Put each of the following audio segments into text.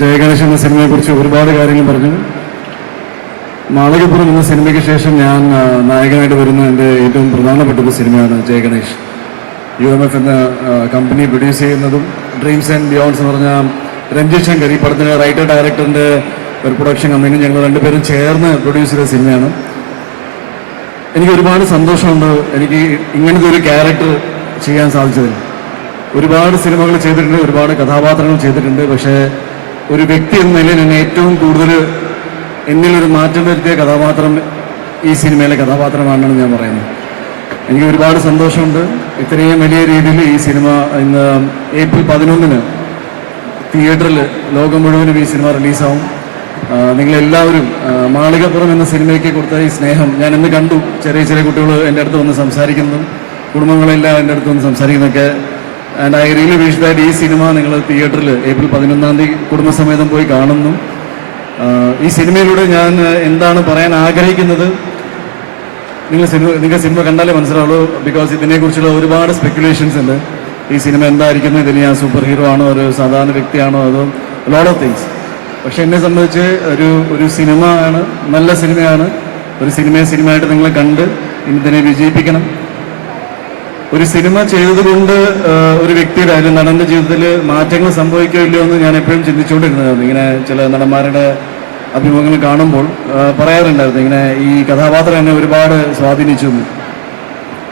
ജയഗണേശ് എന്ന സിനിമയെക്കുറിച്ച് ഒരുപാട് കാര്യങ്ങൾ പറഞ്ഞു. മാളികപ്പുറം എന്ന സിനിമയ്ക്ക് ശേഷം ഞാൻ നായകനായിട്ട് വരുന്ന എന്റെ ഏറ്റവും പ്രധാനപ്പെട്ട ഒരു സിനിമയാണ് ജയഗണേഷ് യു എം എഫ് എന്ന കമ്പനി പ്രൊഡ്യൂസ് ചെയ്യുന്നതും ഡ്രീംസ് ആൻഡ് ബിയോൺസ് എന്ന് പറഞ്ഞ രഞ്ജിത് ശങ്കർ ഈ പടത്തിന് റൈറ്റർ ഡയറക്ടറിന്റെ ഒരു പ്രൊഡക്ഷൻ കമ്പനി ഞങ്ങൾ രണ്ടുപേരും ചേർന്ന് പ്രൊഡ്യൂസ് ചെയ്ത സിനിമയാണ്. എനിക്ക് ഒരുപാട് സന്തോഷമുണ്ട്. എനിക്ക് ഇങ്ങനത്തെ ഒരു ക്യാരക്ടർ ചെയ്യാൻ സാധിച്ചതിൽ. ഒരുപാട് സിനിമകൾ ചെയ്തിട്ടുണ്ട് ഒരുപാട് കഥാപാത്രങ്ങൾ ചെയ്തിട്ടുണ്ട്. പക്ഷേ ഒരു വ്യക്തി എന്ന നിലയിൽ എന്നെ ഏറ്റവും കൂടുതൽ എന്നിലൊരു മാറ്റം വരുത്തിയ കഥാപാത്രം ഈ സിനിമയിലെ കഥാപാത്രമാണെന്ന് ഞാൻ പറയുന്നത്. എനിക്ക് ഒരുപാട് സന്തോഷമുണ്ട്. ഇത്രയും വലിയ രീതിയിൽ ഈ സിനിമ ഇന്ന് ഏപ്രിൽ പതിനൊന്നിന് തിയേറ്ററിൽ ലോകം മുഴുവനും ഈ സിനിമ റിലീസാവും. നിങ്ങളെല്ലാവരും മാളികപ്പുറം എന്ന സിനിമയ്ക്ക് കൊടുത്ത ഈ സ്നേഹം ഞാൻ ഇന്ന് കണ്ടു. ചെറിയ ചെറിയ കുട്ടികൾ എന്റെ അടുത്ത് വന്ന് സംസാരിക്കുന്നതും കുടുംബങ്ങളെല്ലാം എന്റെ അടുത്ത് വന്ന് സംസാരിക്കുന്നതൊക്കെ and I really wish that ഈ സിനിമ നിങ്ങൾ തിയേറ്ററിൽ ഏപ്രിൽ പതിനൊന്നാം തീയതി കുടുംബസമേതം പോയി കാണുന്നു. ആ, ഈ സിനിമയിലൂടെ ഞാൻ ആ, എന്താണ് പറയാൻ ആഗ്രഹിക്കുന്നത്? നിങ്ങൾ സിനിമ നിങ്ങൾ സിനിമ കണ്ടാലേ മനസ്സിലാവുള്ളൂ ബിക്കോസ് ഇതിനെക്കുറിച്ചുള്ള ഒരുപാട് സ്പെക്കുലേഷൻസ് ഉണ്ട്. ഈ സിനിമ എന്തായിരിക്കുന്നു? ഇതിന് ഞാൻ സൂപ്പർ ഹീറോ ആണോ? ഒരു സാധാരണ വ്യക്തിയാണോ? അതോ ലോഡ് ഓഫ് തിങ്സ് പക്ഷെ എന്നെ സംബന്ധിച്ച് ഒരു ഒരു സിനിമ ആണ് നല്ല സിനിമയാണ്. ഒരു സിനിമയെ സിനിമയായിട്ട് നിങ്ങൾ കണ്ട് ഇതിനെ വിജയിപ്പിക്കണം. ഒരു സിനിമ ചെയ്തതുകൊണ്ട് ഒരു വ്യക്തിയുടെ അല്ലെങ്കിൽ നടന്റെ ജീവിതത്തിൽ മാറ്റങ്ങൾ സംഭവിക്കില്ലയോ എന്ന് ഞാൻ എപ്പോഴും ചിന്തിച്ചുകൊണ്ടിരുന്നതാണ്. ഇങ്ങനെ ചില നടന്മാരുടെ അഭിമുഖങ്ങൾ കാണുമ്പോൾ പറയാറുണ്ടായിരുന്നു. ഇങ്ങനെ ഈ കഥാപാത്രം എന്നെ ഒരുപാട് സ്വാധീനിച്ചു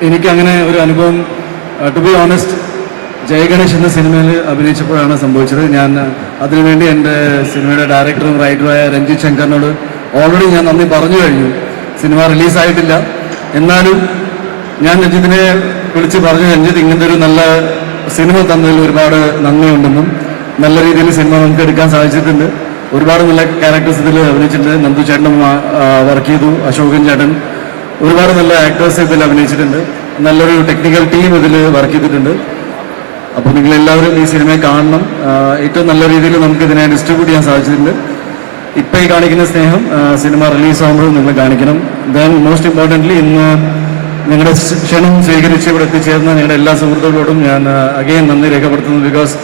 എനിക്കങ്ങനെ ഒരു അനുഭവം ടു ബി ഓണസ്റ്റ് ജയഗണേഷ് എന്ന സിനിമയിൽ അഭിനയിച്ചപ്പോഴാണ് സംഭവിച്ചത്. ഞാൻ അതിനുവേണ്ടി എന്റെ സിനിമയുടെ ഡയറക്ടറും റൈറ്ററുമായ രഞ്ജിത് ശങ്കറിനോട് ഓൾറെഡി ഞാൻ നന്ദി പറഞ്ഞു കഴിഞ്ഞു. സിനിമ റിലീസായിട്ടില്ല. എന്നാലും ഞാൻ രഞ്ജിത്തിനെ വിളിച്ച് പറഞ്ഞു രഞ്ജിത്ത് ഇങ്ങനത്തെ ഒരു നല്ല സിനിമ തന്നതിൽ ഒരുപാട് നന്ദിയുണ്ടെന്നും നല്ല രീതിയിൽ സിനിമ നമുക്ക് എടുക്കാൻ സാധിച്ചിട്ടുണ്ട്. ഒരുപാട് നല്ല ക്യാരക്ടേഴ്സ് ഇതിൽ അഭിനയിച്ചിട്ടുണ്ട്. നന്ദു ചേട്ടനും വർക്ക് ചെയ്തു. അശോകൻ ചേട്ടൻ ഒരുപാട് നല്ല ആക്ടേഴ്സ് ഇതിൽ അഭിനയിച്ചിട്ടുണ്ട്. നല്ലൊരു ടെക്നിക്കൽ ടീം ഇതിൽ വർക്ക് ചെയ്തിട്ടുണ്ട്. അപ്പോൾ നിങ്ങൾ എല്ലാവരും ഈ സിനിമയെ കാണണം. ഏറ്റവും നല്ല രീതിയിൽ നമുക്ക് ഇതിനെ ഡിസ്ട്രിബ്യൂട്ട് ചെയ്യാൻ സാധിച്ചിട്ടുണ്ട്. ഇപ്പം ഈ കാണിക്കുന്ന സ്നേഹം സിനിമ റിലീസ് ആകുമ്പോഴും നിങ്ങൾ കാണിക്കണം. ദെൻ മോസ്റ്റ് ഇമ്പോർട്ടന്റ്ലി ഇന്ന് നിങ്ങളുടെ ക്ഷണം സ്വീകരിച്ച് ഇവിടെ എത്തിച്ചേർന്ന നിങ്ങളുടെ എല്ലാ സുഹൃത്തുക്കളോടും ഞാൻ അഗെയിൻ നന്ദി രേഖപ്പെടുത്തുന്നു ബിക്കോസ്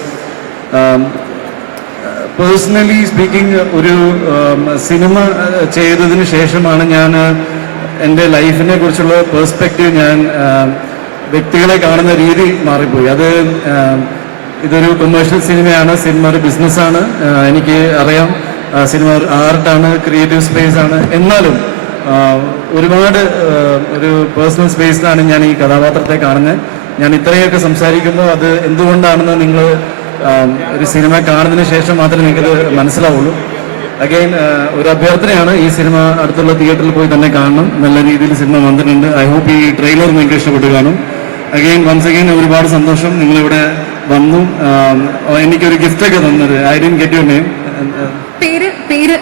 പേഴ്സണലി സ്പീക്കിംഗ് ഒരു സിനിമ ചെയ്തതിന് ശേഷമാണ് ഞാൻ എന്റെ ലൈഫിനെ കുറിച്ചുള്ള പേഴ്സ്പെക്റ്റീവ് ഞാൻ വ്യക്തികളെ കാണുന്ന രീതി മാറിപ്പോയി. അത് ഇതൊരു കൊമേഴ്ഷ്യൽ സിനിമയാണ് സിനിമ ഒരു ബിസിനസ്സാണ് എനിക്ക് അറിയാം സിനിമ ആർട്ടാണ് ക്രിയേറ്റീവ് സ്പേസ് ആണ്. എന്നാലും ഒരുപാട് ഒരു പേഴ്സണൽ സ്പേസിലാണ് ഞാൻ ഈ കഥാപാത്രത്തെ കാണുന്നത്. ഞാൻ ഇത്രയൊക്കെ സംസാരിക്കുമ്പോൾ അത് എന്തുകൊണ്ടാണെന്ന് നിങ്ങൾ ഒരു സിനിമ കാണുന്നതിന് ശേഷം മാത്രമേ നിങ്ങൾക്കത് മനസ്സിലാവുള്ളൂ. അഗൈൻ ഒരു അഭ്യർത്ഥനയാണ് ഈ സിനിമ അടുത്തുള്ള തിയേറ്ററിൽ പോയി തന്നെ കാണണം. നല്ല രീതിയിൽ സിനിമ വന്നിട്ടുണ്ട്. ഐ ഹോപ്പ് ഈ ട്രെയിലർ നിങ്ങൾക്ക് ഇഷ്ടപ്പെട്ട് കാണും. അഗൈൻ വൺസ് അഗൈൻ ഒരുപാട് സന്തോഷം. നിങ്ങളിവിടെ വന്നു. എനിക്കൊരു ഗിഫ്റ്റ് ഒക്കെ തന്നത് I didn't get your name പേര് പേര്.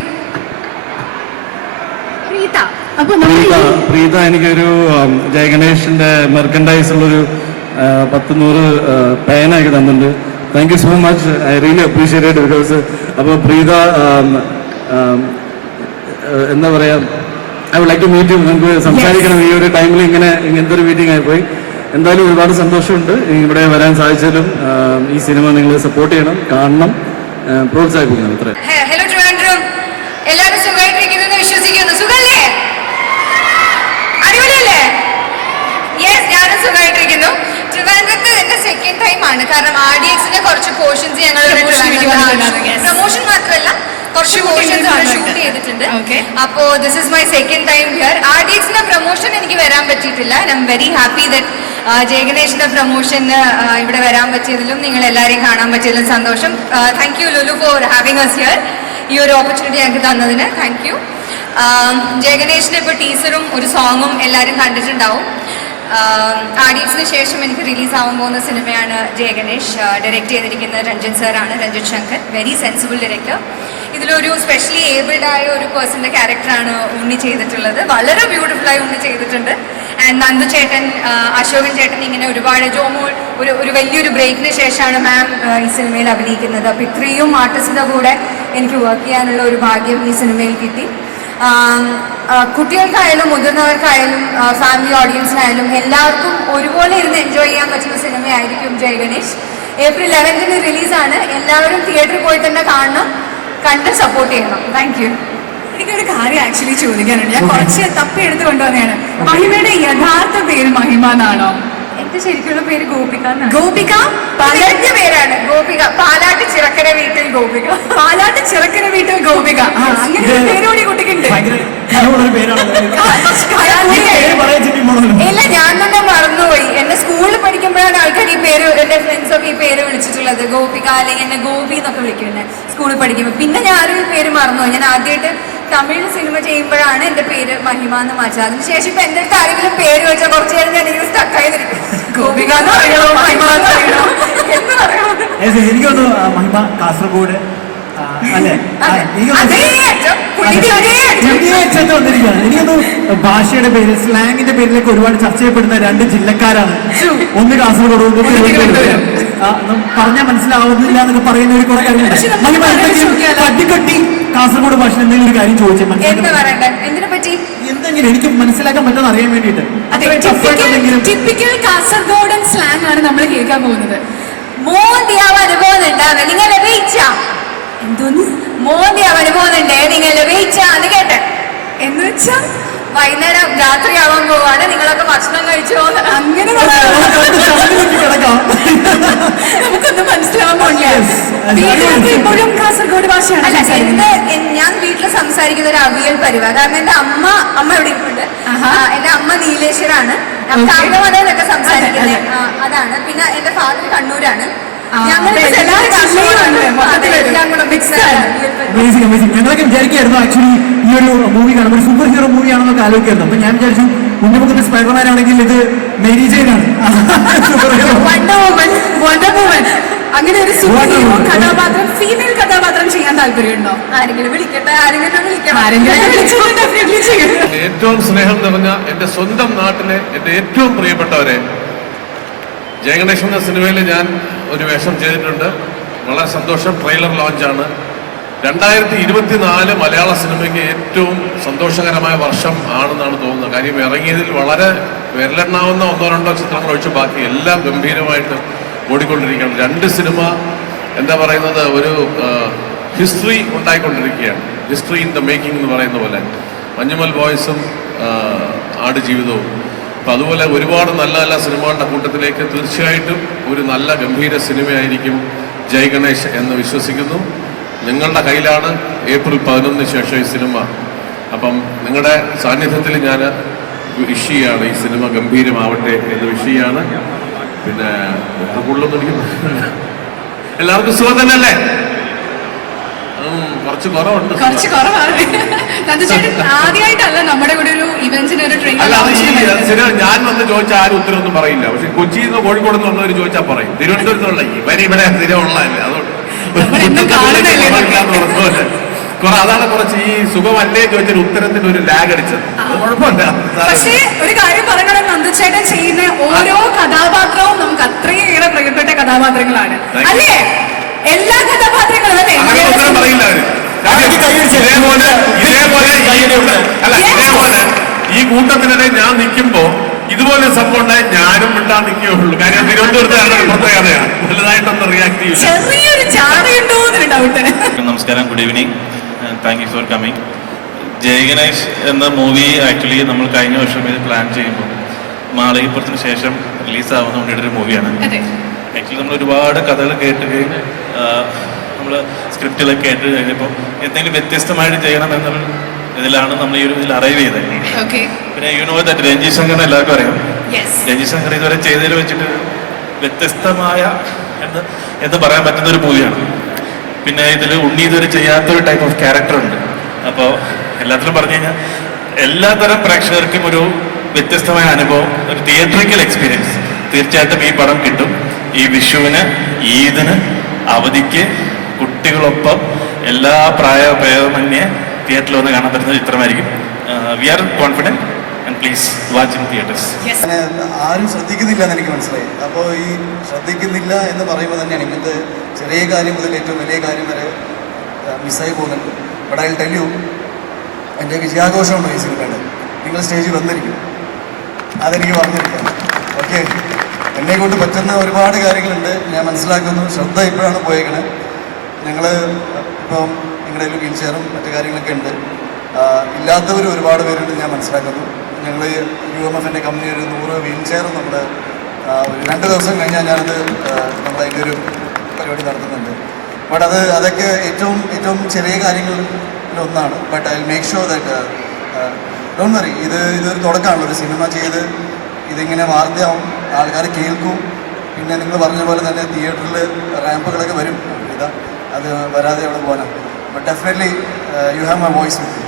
പ്രീത. എനിക്കൊരു ജയഗണേഷിന്റെ മെർക്കൻഡൈസ് ഉള്ളൊരു പത്ത് നൂറ് പേനയൊക്കെ തന്നിട്ടുണ്ട്. Thank you so much I really appreciate because അപ്പോൾ പ്രീത എന്താ പറയാ I would like to meet നമുക്ക് സംസാരിക്കണം. ഈ ഒരു ടൈമിൽ ഇങ്ങനെ ഇങ്ങനത്തെ ഒരു മീറ്റിംഗ് ആയിപ്പോയി. എന്തായാലും ഒരുപാട് സന്തോഷമുണ്ട്. ഇവിടെ വരാൻ സാധിച്ചാലും ഈ സിനിമ നിങ്ങൾ സപ്പോർട്ട് ചെയ്യണം കാണണം പ്രോത്സാഹിപ്പിക്കണം. ഇത്ര ഹെ- ഹലോ ട്രിവാൻഡ്രം എല്ലാവരും സുഖമായിട്ടിരിക്കുന്നു വിശ്വസിക്കുന്നു സുഖല്ലേ അടിപൊളിയല്ലേ യെസ് ഞാനും സുഖമായിട്ടിരിക്കുന്നു ട്രിവാൻഡ്രത്ത് എന്റെ സെക്കൻഡ് ടൈം ആണ് കാരണം ആർ ഡി എക്സിന്റെ കുറച്ച് പോർഷൻസ് ഞങ്ങൾ പ്രൊമോഷൻ മാത്രമല്ല കുറച്ച് പോർഷൻസ് ചെയ്തിട്ടുണ്ട്. ഷൂട്ട് ചെയ്തിട്ടുണ്ട്. അപ്പോ this is my second time here R D എക്സിന്റെ പ്രൊമോഷൻ എനിക്ക് വരാൻ പറ്റിയിട്ടില്ല. I'm very happy that ജയഗണേഷിന്റെ പ്രൊമോഷന് ഇവിടെ വരാൻ പറ്റിയതിലും നിങ്ങൾ എല്ലാവരെയും കാണാൻ പറ്റിയതിലും സന്തോഷം. Thank you Lulu for having us here ഈ ഒരു ഓപ്പർച്യൂണിറ്റി ഞങ്ങൾക്ക് തന്നതിന്. താങ്ക് യു ജയഗണേഷിന്റെ ഇപ്പോൾ ടീച്ചറും ഒരു സോങ്ങും എല്ലാവരും കണ്ടിട്ടുണ്ടാവും. ആഡിയൻസിന് ശേഷം എനിക്ക് റിലീസാവാൻ പോകുന്ന സിനിമയാണ് ജയ ഗണേഷ്. ഡയറക്റ്റ് ചെയ്തിരിക്കുന്നത് രഞ്ജൻ സാറാണ് Ranjan Shankar. Very sensible director ഇതിലൊരു സ്പെഷ്യലി ഏബിൾഡ് ആയ ഒരു പേഴ്സന്റെ ക്യാരക്ടറാണ് ഉണ്ണി ചെയ്തിട്ടുള്ളത്. വളരെ ബ്യൂട്ടിഫുള്ളായി ഉണ്ണി ചെയ്തിട്ടുണ്ട്. ആൻഡ് നന്ദു ചേട്ടൻ അശോകൻ ചേട്ടൻ ഇങ്ങനെ ഒരുപാട് ജോമോൾ ഒരു ഒരു വലിയൊരു ബ്രേക്കിന് ശേഷമാണ് മാം ഈ സിനിമയിൽ അഭിനയിക്കുന്നത്. അപ്പോൾ ഇത്രയും ആർട്ടിസ്റ്റിന്റെ കൂടെ എനിക്ക് വർക്ക് ചെയ്യാനുള്ള ഒരു ഭാഗ്യം ഈ സിനിമയിൽ കിട്ടി. കുട്ടികൾക്കായാലും മുതിർന്നവർക്കായാലും ഫാമിലി ഓഡിയൻസിനായാലും എല്ലാവർക്കും ഒരുപോലെ ഇരുന്ന് എൻജോയ് ചെയ്യാൻ പറ്റുന്ന സിനിമയായിരിക്കും ജയ് ഗണേഷ്. ഏപ്രിൽ ലെവൻത്തിന് റിലീസാണ് എല്ലാവരും തിയേറ്ററിൽ പോയി തന്നെ കാണണം കണ്ട് സപ്പോർട്ട് ചെയ്യണം. താങ്ക് യു എനിക്കൊരു കാര്യം ആക്ച്വലി ചോദിക്കാനുണ്ട്. ഞാൻ കുറച്ച് തപ്പി എടുത്ത് കൊണ്ടുവന്നതാണ്. മഹിമയുടെ യഥാർത്ഥ പേര് മഹിമ എന്നാണോ? എന്റെ ശരിക്കുള്ള പേര് ഗോപിക ഗോപിക? പാലാട്ട് പേരാണ്. ഗോപിക. പാലാട്ട് ചിറക്കര വീട്ടിൽ ഗോപിക. പാലാട്ട് ചിറക്കര വീട്ടിൽ ഗോപിക. ആ, അങ്ങനെ പേരോടി ഭയങ്കര കഴിവുള്ളൊരു പേരാണ്. ഇല്ല ഞാൻ തന്നെ മറന്നുപോയി. എന്നെ സ്കൂളിൽ പഠിക്കുമ്പോഴാണ് ആൾക്കാർ ഈ പേര് എന്റെ ഫ്രണ്ട്സ് ഒക്കെ ഈ പേര് വിളിച്ചിട്ടുള്ളത്. ഗോപിക അല്ലെങ്കിൽ എന്നെ ഗോപി എന്നൊക്കെ വിളിക്കും എന്നെ സ്കൂളിൽ പഠിക്കുമ്പോൾ പിന്നെ ഞാനും ഈ പേര് മറന്നുപോയി. ഞാൻ ആദ്യമായിട്ട് തമിഴ് സിനിമ ചെയ്യുമ്പോഴാണ് എന്റെ പേര് മഹിമ എന്ന് മാറ്റുക അതിനുശേഷം ഇപ്പൊ എന്റെ അടുത്ത് ആരെങ്കിലും പേര് വെച്ചാൽ കുറച്ച് നേരം ഞാൻ ഇങ്ങനെ സ്റ്റക്കായി നിൽക്കും ഗോപിക എന്ന് പറയണോ മഹിമ എന്ന് പറയണോ എന്ന് പറയണോ എനിക്കൊന്ന് മഹിമ കാസർഗോഡ് അല്ലേ? എനിക്കൊന്ന് വന്നിരിക്കുകയാണ്. ഭാഷയുടെ പേരിൽ സ്ലാങ്ങിന്റെ പേരിലേക്ക് ഒരുപാട് ചർച്ച ചെയ്യപ്പെടുന്ന രണ്ട് ജില്ലക്കാരാണ്. ഒന്ന് കാസർഗോഡ് ഒന്ന് തിരുവനന്തപുരം. പറഞ്ഞാൽ മനസ്സിലാവുന്നില്ല എന്നൊക്കെ പറയുന്ന ഒരു കുറെ കാര്യങ്ങളുണ്ട്. തട്ടിക്കട്ടി കാസർഗോഡ് ഭാഷ എന്തെങ്കിലും ഒരു കാര്യം ചോദിച്ചാൽ എന്തെങ്കിലും എനിക്ക് മനസ്സിലാക്കാൻ പറ്റുമെന്ന് അറിയാൻ വേണ്ടിയിട്ട്. കാസർഗോഡൻ സ്ലാങ് ആണ് നമ്മൾ കേൾക്കാൻ പോകുന്നത്. നിങ്ങൾ എന്തോന്ന്? മോദിയാവാൻ പോകുന്നുണ്ടേ. നിങ്ങൾ വെയിച്ച എന്ന് കേട്ടെ. എന്ന് വെച്ചാ വൈകുന്നേരം രാത്രി ആവാൻ പോവാണ്. നിങ്ങളൊക്കെ ഭക്ഷണം കഴിച്ചോ. അങ്ങനെ നമുക്കൊന്നും മനസ്സിലാവാൻ പോകില്ല ഇപ്പോഴും കാസർഗോഡ് ഭാഷയാണ് എന്റെ ഞാൻ വീട്ടിൽ സംസാരിക്കുന്ന ഒരു അവിയൽ പരിവാ. കാരണം എന്റെ അമ്മ അമ്മ ഇവിടെ ഇരിപ്പുണ്ട്. എന്റെ അമ്മ നീലേശ്വരാണ്. അമ്മ കാർഗമതയിലൊക്കെ സംസാരിക്കുന്നത് അതാണ്. പിന്നെ എന്റെ ഫാദർ കണ്ണൂരാണ്. ഞങ്ങളൊക്കെ വിചാരിക്കായിരുന്നു ആക്ച്വലി ഈ ഒരു മൂവി കാണുമ്പോൾ ഒരു സൂപ്പർ ഹീറോ മൂവി ആണെന്നൊക്കെ ആലോചിക്കായിരുന്നു. അപ്പൊ ഞാൻ വിചാരിച്ചു ഉണ്ണിമുഖത്തിന്റെ സ്പൈഡർമാൻ ആണെങ്കിൽ ഇത് മേരി ജെയിൻ ആണ്. സൂപ്പർ ഹീറോ അങ്ങനെ ഒരു സൂപ്പർ ഹീറോ കഥാപാത്രം ഫീമെയിൽ കഥാപാത്രം ചെയ്യാൻ താല്പര്യമുണ്ടോ? ആരെങ്കിലും വിളിക്കട്ടെ ആരെങ്കിലും വിളിക്കണം ആരെങ്കിലും ഏറ്റവും സ്നേഹം നിറഞ്ഞ എന്റെ സ്വന്തം നാട്ടിലെ എന്റെ ഏറ്റവും പ്രിയപ്പെട്ടവരെ ജയഗണേഷ് എന്ന സിനിമയിൽ ഞാൻ ഒരു വേഷം ചെയ്തിട്ടുണ്ട്. വളരെ സന്തോഷം. ട്രെയിലർ ലോഞ്ചാണ്. രണ്ടായിരത്തി ഇരുപത്തിനാല് മലയാള സിനിമയ്ക്ക് ഏറ്റവും സന്തോഷകരമായ വർഷം ആണെന്നാണ് തോന്നുന്നത്. കാര്യം ഇറങ്ങിയതിൽ വളരെ വിരലെണ്ണാവുന്ന ഒന്നോ രണ്ടോ ചിത്രങ്ങൾ ഒഴിച്ച് ബാക്കി എല്ലാം ഗംഭീരമായിട്ട് ഓടിക്കൊണ്ടിരിക്കുകയാണ്. രണ്ട് സിനിമ എന്താ പറയുന്നത് ഒരു ഹിസ്റ്ററി ഉണ്ടായിക്കൊണ്ടിരിക്കുകയാണ്. ഹിസ്റ്ററി ഇൻ ദ മേക്കിംഗ് എന്ന് പറയുന്ന പോലെ. മഞ്ഞുമൽ ബോയ്സും ആടുജീവിതവും. അപ്പം അതുപോലെ ഒരുപാട് നല്ല നല്ല സിനിമകളുടെ കൂട്ടത്തിലേക്ക് തീർച്ചയായിട്ടും ഒരു നല്ല ഗംഭീര സിനിമയായിരിക്കും ജയ് ഗണേഷ് എന്ന് വിശ്വസിക്കുന്നു. നിങ്ങളുടെ കയ്യിലാണ് ഏപ്രിൽ പതിനൊന്നിന് ശേഷം ഈ സിനിമ. അപ്പം നിങ്ങളുടെ സാന്നിധ്യത്തിൽ ഞാൻ വിഷ് ചെയ്യാണ് ഈ സിനിമ ഗംഭീരമാവട്ടെ എന്ന് വിഷ് ചെയ്യാണ്. പിന്നെ കൂടുതലൊന്നും എല്ലാവർക്കും സുഖം തന്നെയല്ലേ? കുറച്ച് കുറവുണ്ട്. കുറച്ച് കുറവാണ്. ആദ്യമായിട്ടല്ല നമ്മുടെ കൂടെ ഒരു ഇവന്റിന് ഒരു ട്രെയിൻ ഞാൻ വന്ന് ചോദിച്ചാൽ ആരും ഉത്തരവൊന്നും പറയില്ല. പക്ഷെ കൊച്ചിയിൽ നിന്ന് കോഴിക്കോട് നിന്ന് വന്നവർ ചോദിച്ചാൽ പറയും. തിരുവനന്തപുരത്ത് നിന്നുള്ള ഇവർ ഇവിടെ സ്ഥിരം ഉള്ളതല്ലേ അതുകൊണ്ട്. അതാണ് കുറച്ച് ഈ സുഖമല്ലേ ചോദിച്ചൊരു ഉത്തരത്തിന് ഒരു ലാഗ് അടിച്ചത്. കുഴപ്പമില്ല. പക്ഷേ ഒരു കാര്യം പറയണം. നന്ദുച്ചേട്ടൻ ചെയ്യുന്ന ഓരോ കഥാപാത്രവും നമുക്ക് അത്രയേറെ പ്രിയപ്പെട്ട കഥാപാത്രങ്ങളാണ്. അല്ലേ? എല്ലാ കഥാപാത്രങ്ങളും അല്ലേ? ഇതേപോലെ ഇതേപോലെ അല്ല. ഇതേപോലെ ഈ കൂട്ടത്തിനിടെ ഞാൻ നിൽക്കുമ്പോ ഇതുപോലെ സംഭവം ഉണ്ടായി ഞാനും മിണ്ടാൻ നിൽക്കുകയുള്ളൂ. കാര്യം തിരുവനന്തപുരത്ത് പ്രത്യേകതയാണ് വലുതായിട്ടൊന്നും റിയാക്ട് ഡൗട്ട് നമസ്കാരം good evening thank you for coming Jaya Ganesh എന്ന മൂവി ആക്ച്വലി നമ്മൾ കഴിഞ്ഞ വർഷം ഇത് പ്ലാൻ ചെയ്യുമ്പോൾ മാളികപ്പുറത്തിന് ശേഷം റിലീസ് ആവുന്ന ഒരു മൂവിയാണ് അതെ. ആക്ച്വലി നമ്മൾ ഒരുപാട് കഥകൾ കേട്ടുകയും നമ്മൾ സ്ക്രിപ്റ്റുകളൊക്കെ കേട്ട് കഴിഞ്ഞപ്പോൾ എന്തെങ്കിലും വ്യത്യസ്തമായിട്ട് ചെയ്യണം എന്നുള്ള ഇതിലാണ് നമ്മൾ ഈ ഒരു ഇതിൽ അറൈവ് ചെയ്തത്. പിന്നെ യു നോ ദാറ്റ് രഞ്ജി ശങ്കറിനെ എല്ലാവർക്കും അറിയാം? രഞ്ജി ശങ്കർ ഇതുവരെ ചെയ്തതിൽ വെച്ചിട്ട് വ്യത്യസ്തമായ എന്ന് എന്ന് പറയാൻ പറ്റുന്ന ഒരു മൂവിയാണ് പിന്നെ ഇതിൽ ഉണ്ണി ഇതുവരെ ചെയ്യാത്തൊരു ടൈപ്പ് ഓഫ് ക്യാരക്ടർ ഉണ്ട്. അപ്പോൾ എല്ലാത്തിലും പറഞ്ഞു കഴിഞ്ഞാൽ എല്ലാതരം പ്രേക്ഷകർക്കും ഒരു വ്യത്യസ്തമായ അനുഭവം ഒരു തിയേറ്ററിക്കൽ എക്സ്പീരിയൻസ് തീർച്ചയായിട്ടും ഈ പടം കിട്ടും. ഈ വിഷുവിന് ഈദിന് അവധിക്ക് കുട്ടികളൊപ്പം എല്ലാ പ്രായഭേദമന്യേ തിയേറ്ററിൽ വന്ന് കാണാൻ പറ്റുന്ന ചിത്രമായിരിക്കും. We are confident and please watch in theatres ആരും ശ്രദ്ധിക്കുന്നില്ല എന്ന് എനിക്ക് മനസ്സിലായി. അപ്പോൾ ഈ ശ്രദ്ധിക്കുന്നില്ല എന്ന് പറയുമ്പോൾ തന്നെയാണ് ഇങ്ങനത്തെ ചെറിയ കാര്യം മുതൽ ഏറ്റവും വലിയ കാര്യം വരെ മിസ്സായി പോകുന്നുണ്ട്. ബട്ട് ഐ ടെൽ യു എന്റെ വിജയാഘോഷമുണ്ട് ഈ സിനിമയുടെ നിങ്ങൾ സ്റ്റേജിൽ വന്നിരിക്കും. അതെനിക്ക് പറഞ്ഞിരിക്കാം. ഓക്കെ എന്നെ കൊണ്ട് പറ്റുന്ന ഒരുപാട് കാര്യങ്ങളുണ്ട്. ഞാൻ മനസ്സിലാക്കുന്നു. ശ്രദ്ധ ഇപ്പോഴാണ് പോയേക്കണേ. ഞങ്ങൾ ഇപ്പം നിങ്ങളുടെ വീൽ ചെയറും മറ്റു കാര്യങ്ങളൊക്കെ ഉണ്ട്. ഇല്ലാത്തവർ ഒരുപാട് പേരുണ്ട് ഞാൻ മനസ്സിലാക്കുന്നു. ഞങ്ങൾ യു എം എഫിന്റെ കമ്പനി ഒരു നൂറ് വീൽ ചെയർ നമ്മുടെ രണ്ട് ദിവസം കഴിഞ്ഞാൽ ഞാനത് നമ്മുടെ നമ്മളതിന്റെ ഒരു പരിപാടി നടത്തുന്നുണ്ട്. ബട്ട് അത് അതൊക്കെ ഏറ്റവും ഏറ്റവും ചെറിയ കാര്യങ്ങളിൽ ഒന്നാണ്. But I make sure that don't worry ഇത് ഇതൊരു തുടക്കമാണല്ലോ. ഒരു സിനിമ ചെയ്ത് ഇതിങ്ങനെ വാർത്തയാവും. ആൾക്കാർ കേൾക്കും. പിന്നെ നിങ്ങൾ പറഞ്ഞ പോലെ തന്നെ തിയേറ്ററിൽ റാമ്പുകളൊക്കെ വരും. ഇതാ അത് വരാതെ അവിടെ പോകാനാണ് but definitely you have my voice with